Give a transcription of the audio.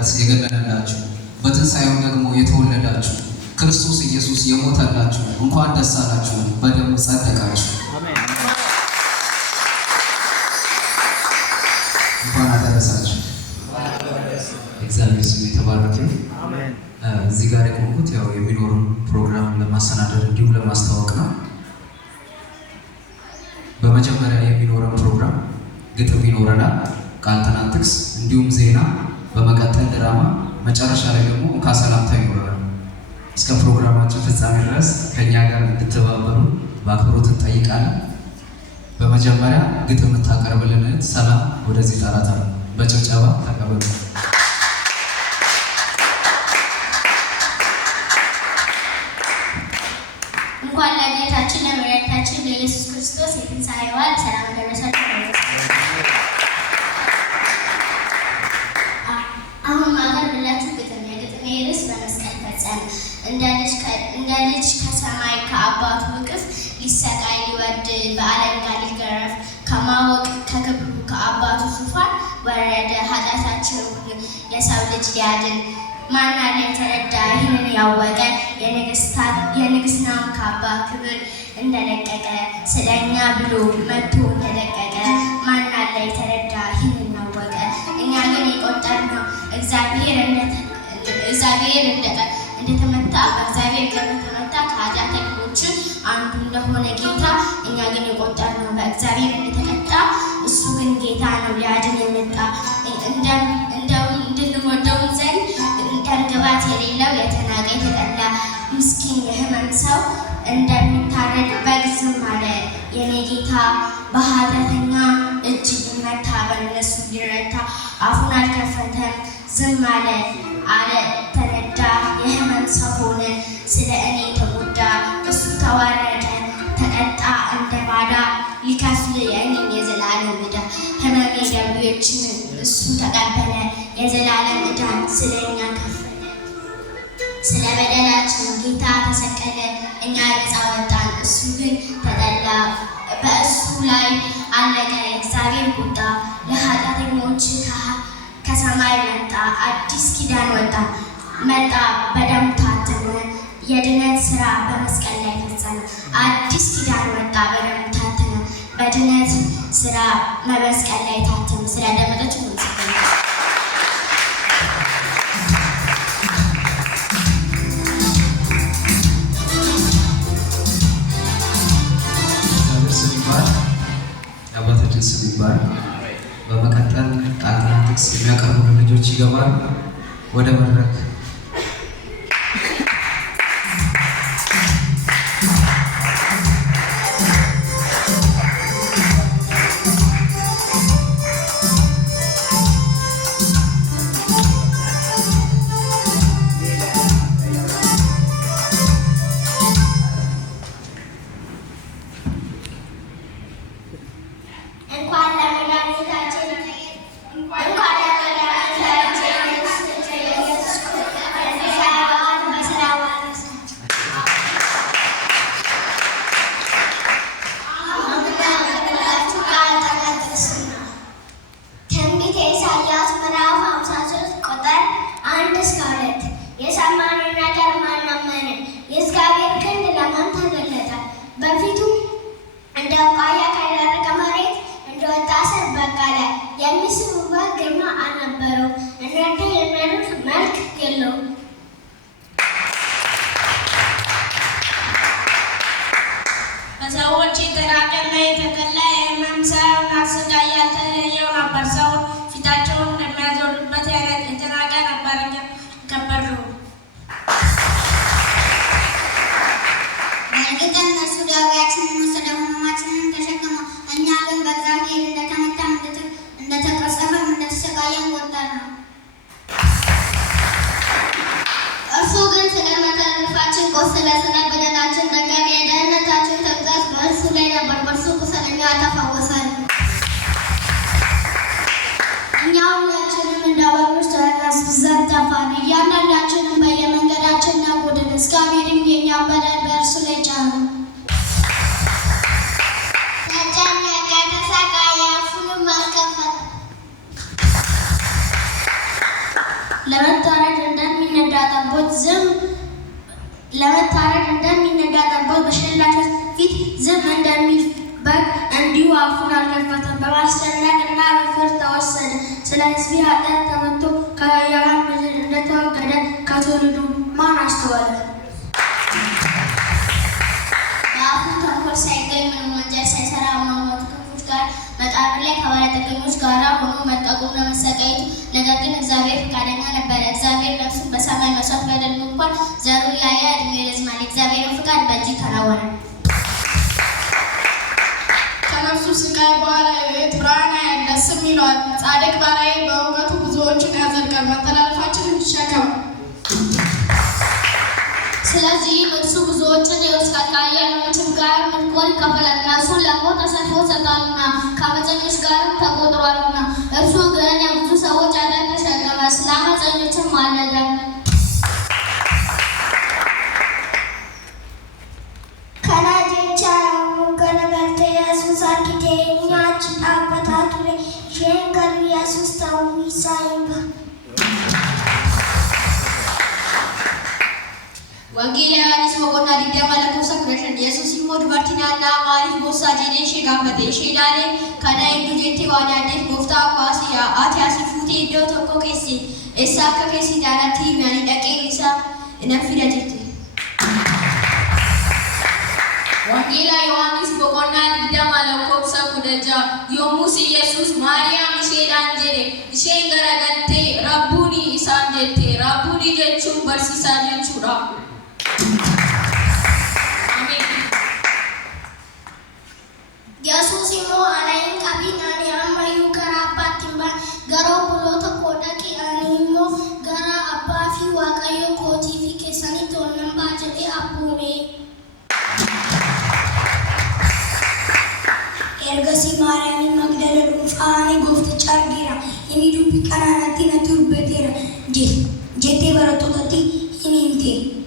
በምሕረት የገነነላችሁ በትንሣኤው ደግሞ የተወለዳችሁ ክርስቶስ ኢየሱስ የሞተላችሁ እንኳን ደስ አላችሁ፣ በደሙ ጸደቃችሁ። እንኳን አደረሳችሁ። እግዚአብሔር ስም የተባረከ አሜን። እዚህ ጋር የቆምኩት ያው የሚኖረውን ፕሮግራም ለማሰናደር እንዲሁም ለማስተዋወቅ ነው። በመጀመሪያ የሚኖረን ፕሮግራም ግጥም ይኖረናል፣ ቃልና ጥቅስ እንዲሁም ዜና፣ በመቀጠል ድራማ፣ መጨረሻ ላይ ደግሞ ሰላምታ ይኖረናል። እስከ ፕሮግራማችን ፍጻሜ ድረስ ከኛ ጋር እንድትተባበሩ በአክብሮት እንጠይቃለን። በመጀመሪያ ግጥም የምታቀርብልን ሰላም ወደዚህ ጠራታለሁ። በጭብጨባ ተቀበሉ። እንኳን ለጌታችን ለመድኃኒታችን ለኢየሱስ ክርስቶስ የትንሣኤ በዓል ሰላም አደረሳችሁ። አሁን ማቀርብላችሁ ግጥም የግጥሜ ርዕስ በመስቀል ፈጸመ። እንደ ልጅ ከሰማይ ከአባቱ እቅፍ ሊሰቃይ ሊወርድ በአለንጋ ሊገረፍ ከማወቅ ከክብሩ ከአባቱ ዙፋን ወረደ ኃጢአታችንን ሁሉ የሰው ልጅ ሊያድን። ማን አለ የተረዳ ይህንን ያወቀ የንግሥናውን ካባ ክብር እንደለቀቀ ስለኛ ብሎ መጥቶ እንደለቀቀ። ማን አለ የተረዳ ይህንን ያወቀ። እኛ ግን የቆጠርነው እግዚአብሔር እንደተመታ በእግዚአብሔር እንደተመታ ከኃጢአተኞች አንዱ እንደሆነ ጌታ እኛ ግን የቆጠርነው በእግዚአብሔር እንደተቀጣ እሱ ግን ጌታ ነው ሊያድን የመጣ እንድንወደውም ዘንድ ደምግባት የሌለው የተናቀ የተጠላ ምስኪን የሕመም ሰው እንደሚታረድ በግ ዝም አለ የኔ ጌታ። በኃጢአተኛ እጅ ሊመታ በእነሱ ሊረታ አፉን አልከፈተም ዝም አለ ተነዳ የሕመም ሰው ሆነ ስለ እኔ ተጎዳ። እሱ ተዋረደ ተቀጣ እንደ ባዳ ሊከፍል የእኔን የዘላለም ዕዳ። ሕመሜ ደዌዎችን እሱ ተቀበለ የዘላለም ዕዳን ስለ እኛ ከፈለ። ስለ በደላችን ጌታ ተሰቀለ እኛ ነፃ ወጣን። እሱ ግን ተጠላ በእሱ ላይ አለቀ የእግዚአብሔር ቁጣ። ለኃጢአተኞች ከሰማይ መጣ አዲስ ኪዳን መጣ በደሙ ታተመ የድነት ሥራ በመስቀል ላይ ፈጸመ። አዲስ ኪዳን ወጣ በደሙ ታተመ በድነት ሥራ በመስቀል ላይ ታተመ። ስላዳመጣችሁ ነው። የአባታችን ስም ይባላል። በመቀጠል ቃልና ጥቅስ የሚያቀርቡ ልጆች ይገባሉ ወደ መድረክ። የሰማነው ነገር ማን አመነ? የእግዚአብሔር ክንድ ለማን ተገለጠ? በፊቱ እንደ ቡቃያ ከደረቀ መሬት እንደወጣ ሣር በቀለ። የሚስቡበት ግርማ አልነበረውም፣ እናንተ የሚያዩት መልክ የለውም። በሰዎች የተራቀና የተጠላ የሕመም ሳይሆን አሰቃይ ያልተለየው ነበር። ሰውን ፊታቸውን እንደሚያዞሩበት አይነት የተናቀ ነበር። እኛ ከበሩ በእርግጥ እነርሱ ደዌያችንን ወሰደው ሕመማችንን ተሸከመ። እኛ ግን በእግዚአብሔር እንደተመታን እንደተቀሰፈም እንደተሰቃየን ቆጠርነው። እርሱ ግን ስለ መተላለፋችን ቆሰለ፣ ስለ በደላችን ደቀቀ። የደኅንነታችን ተግሣጽ በእርሱ ላይ ነበር፣ በእርሱ ቁስል እኛ ለመታረድ እንደሚነዳ ጠቦት በሸላቾች ፊት ዝም እንደሚል በግ እንዲሁ አፉን አልከፈተም። በማስጨነቅና በፍርድ ተወሰደ። ስለ ሕዝቤ ኃጢአት ተመትቶ ከሕያዋን ምድር እንደተወገደ ከትውልዱ ማን አስተዋለ? በአፉ ተንኮል ሳይገኝ ምንም ወንጀል ሳይሰራ ከሞቱ ክፉዎች ጋር መቃብር ላይ ከባለጠገኞች ጋር ሆኖ መጠቁና መሰቃየቱ። ነገር ግን እግዚአብሔር ፈቃደኛ ነበረ። እግዚአብሔር ነፍሱን በሰማይ መስዋዕት ቢያደርግ እንኳን ዘሩ ያየ ዕድሜው ይረዝማል። የእግዚአብሔርን ፈቃድ በእጅግ ተናወረ። ከነፍሱ ስቃይ በኋላ የሕይወት ብርሃን ያያል፣ ደስም ይለዋል። ጻድቅ ባሪያዬ በእውቀቱ ብዙዎችን ያጸድቃል፣ መተላለፋችንን ይሸከማል። ስለዚህም እርሱ ብዙዎችን ይወስዳል፣ ከኃያላኖችም ጋር ምርኮን ይካፈላል። ነፍሱን ለሞት አሳልፎ ሰጥቷልና ከዓመፀኞች ጋርም ተቆጥሯልና። እርሱ ግን የብዙ ሰዎች ኃጢአት ተሸከመ፣ ስለ ዓመፀኞችም ማለደ። Wangeela Yohaannis boqonnaa 20 Yesuus immoo dubartii naannaa maaliif boossaa jedhee ishee gaafate. Ishee ilaalee kana hedduu jettee waan yaaddeef gooftaa ati asii fuutee iddoo tokko keessi eessa akka keessi jaallatti himanii dhaqee isaa nan fida jette. Wangeela Yohaannis boqonnaa 20 yommus Yesuus Maariyaam isheedhaan jedhe. Isheen garagaltee Rabbuuni isaan jette. Rabbuuni jechuun barsiisaa jechuudha. Yesuus immoo ana hin qabin, ani ammayyuu gara abbaatti hin ba'e. Gara obboloota koo dhaqi, ani immoo gara abbaa fi waaqayyo kootii fi keessanitti ol nan ba'a jedhee abboome. Ergasii Maariyaamiin Magdala dhuunfaa ani goofticha argeera, inni dubbii kanaa natti dubbateera jettee barattootatti himte.